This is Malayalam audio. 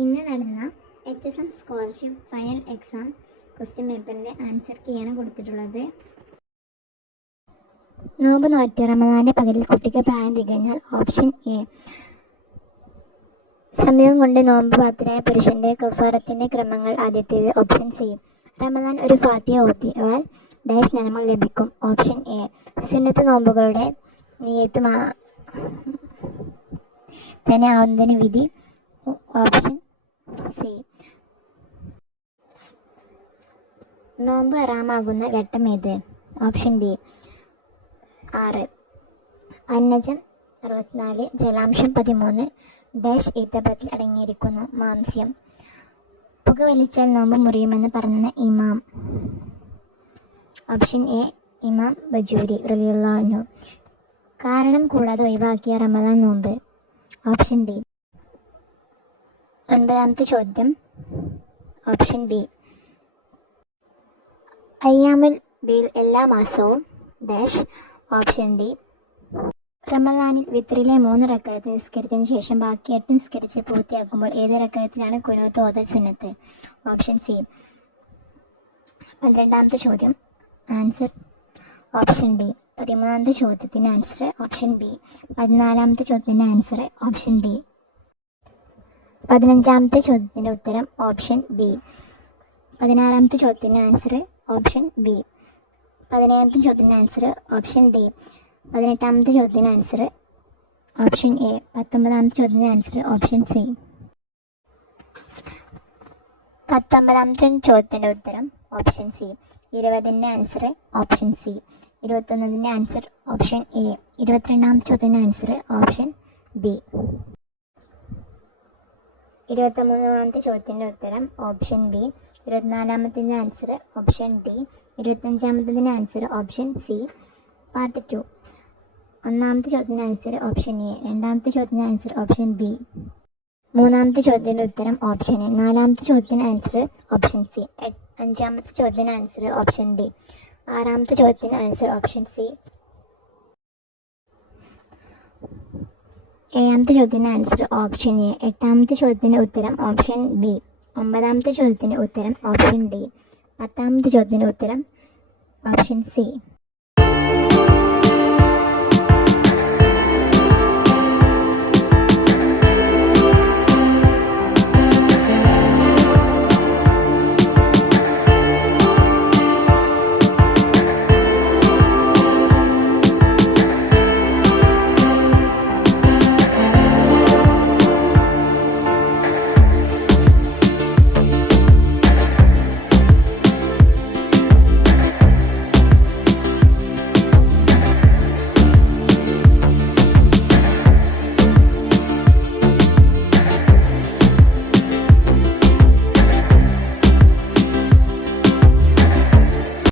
ഇന്ന് നടന്ന HSM scholarship final exam question പേപ്പറിൻ്റെ ആൻസർ കീയാണ് കൊടുത്തിട്ടുള്ളത്. നോമ്പ് നോറ്റ് റമദാന്റെ പകലിൽ കുട്ടിക്ക് പ്രായം തികഞ്ഞാൽ ഓപ്ഷൻ എ. സമയം കൊണ്ട് നോമ്പ് പാത്രയായ പുരുഷന്റെ കഫാറത്തിന്റെ ക്രമങ്ങൾ. ആദ്യത്തേത് ഓപ്ഷൻ സി. റമദാൻ ഒരു ഫാത്തിഹ ഓതിയാൽ ഡാഷ് നന്മകൾ ലഭിക്കും. Option A. സുന്നത്ത് നോമ്പുകളുടെ നിയത്ത് തന്നെ ആവുന്നതിന് വിധി. Option C. നോമ്പ് ഹറാമാകുന്ന ഘട്ടം ഏത്? Option B. 6. അന്നജം 64, ജലാംശം 13, ഡാഷ് ഈത്തപ്പത്തിൽ അടങ്ങിയിരിക്കുന്നു. മാംസ്യം. പുകവലിച്ചാൽ നോമ്പ് മുറിയുമെന്ന് പറഞ്ഞ ഇമാം. Option A. ഇമാം ബജൂരി റളിയല്ലാഹു അൻഹു. കാരണം കൂടാതെ ഒഴിവാക്കിയ റമദാൻ നോമ്പ്. Option D. 9ാമത്തെ ചോദ്യം. Option B. അയ്യാമുൽ ബീൽ എല്ലാ മാസവും ഡാഷ്. Option D. റമദാനിൽ വിത്രിലെ 3 റക്അത്ത് നിസ്കരിച്ചതിന് ശേഷം ബാക്കി 8 നിസ്കരിച്ച് പൂർത്തിയാക്കുമ്പോൾ ഏത് റക്അത്തിലാണ് ഖുനൂത്ത് ഓതൽ സുന്നത്ത്? Option C. 12ാമത്തെ ചോദ്യം. Answer option D. 13ാമത്തെ ചോദ്യത്തിൻ്റെ ആൻസർ ഓപ്ഷൻ ബി. 14ാമത്തെ ചോദ്യത്തിൻ്റെ ആൻസർ ഓപ്ഷൻ ഡി. 15ാമത്തെ ചോദ്യത്തിൻ്റെ ഉത്തരം ഓപ്ഷൻ ബി. 16ാമത്തെ ചോദ്യത്തിൻ്റെ ആൻസർ ഓപ്ഷൻ ബി. 17ാമത്തെ ചോദ്യത്തിൻ്റെ ആൻസർ ഓപ്ഷൻ ഡി. 18ാമത്തെ ചോദ്യത്തിൻ്റെ ആൻസർ ഓപ്ഷൻ എ. 19ാമത്തെ ചോദ്യത്തിൻ്റെ ആൻസർ ഓപ്ഷൻ സി. 19ാമത്തെ ചോദ്യത്തിൻ്റെ ഉത്തരം ഓപ്ഷൻ സി. 20ൻ്റെ ആൻസർ ഓപ്ഷൻ സി. 21ൻ്റെ ആൻസർ ഓപ്ഷൻ എ. 22ാമത്തെ ചോദ്യത്തിൻ്റെ ആൻസർ ഓപ്ഷൻ ബി. 23ാമത്തെ ചോദ്യത്തിൻ്റെ ഉത്തരം ഓപ്ഷൻ ബി. 24ാമത്തിൻ്റെ ആൻസർ ഓപ്ഷൻ ഡി. 25ാമത്തിൻ്റെ ആൻസർ ഓപ്ഷൻ സി. പാർട്ട് 2. 1ാമത്തെ ചോദ്യത്തിൻ്റെ ആൻസർ ഓപ്ഷൻ എ. 2ാമത്തെ ചോദ്യത്തിൻ്റെ ആൻസർ ഓപ്ഷൻ ബി. 3ാമത്തെ ചോദ്യത്തിൻ്റെ ഉത്തരം ഓപ്ഷൻ എ. 4ാമത്തെ ചോദ്യത്തിൻ്റെ ആൻസർ ഓപ്ഷൻ സി. 5ാമത്തെ ചോദ്യത്തിൻ്റെ ആൻസർ ഓപ്ഷൻ ഡി. 6ാമത്തെ ചോദ്യത്തിൻ്റെ ആൻസർ ഓപ്ഷൻ സി. 7ാമത്തെ ചോദ്യത്തിൻ്റെ ആൻസർ ഓപ്ഷൻ എ. 8ാമത്തെ ചോദ്യത്തിൻ്റെ ഉത്തരം ഓപ്ഷൻ ബി. 9ാമത്തെ ചോദ്യത്തിൻ്റെ ഉത്തരം ഓപ്ഷൻ ഡി. 10ാമത്തെ ചോദ്യത്തിൻ്റെ ഉത്തരം ഓപ്ഷൻ സി.